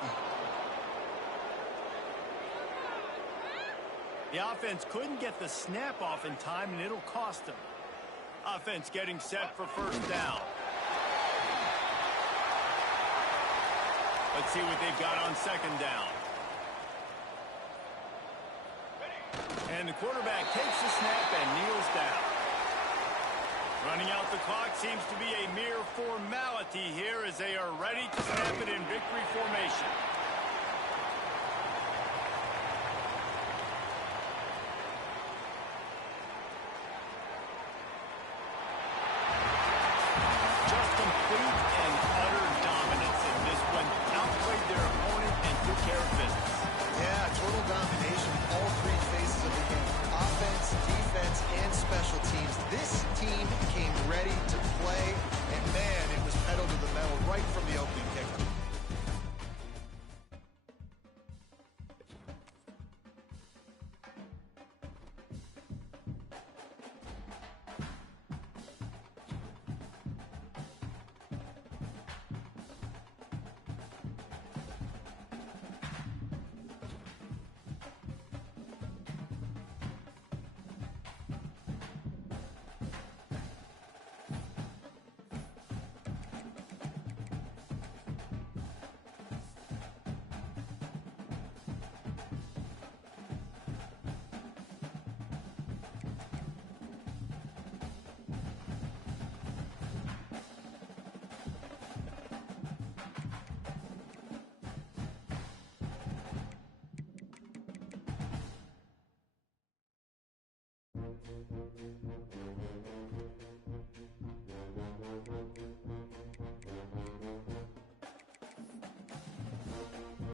The offense couldn't get the snap off in time, and it'll cost them. Offense getting set for 1st down. Let's see what they've got on 2nd down. And the quarterback takes the snap and kneels down. Running out the clock seems to be a mere formality here as they are ready to snap it in victory formation.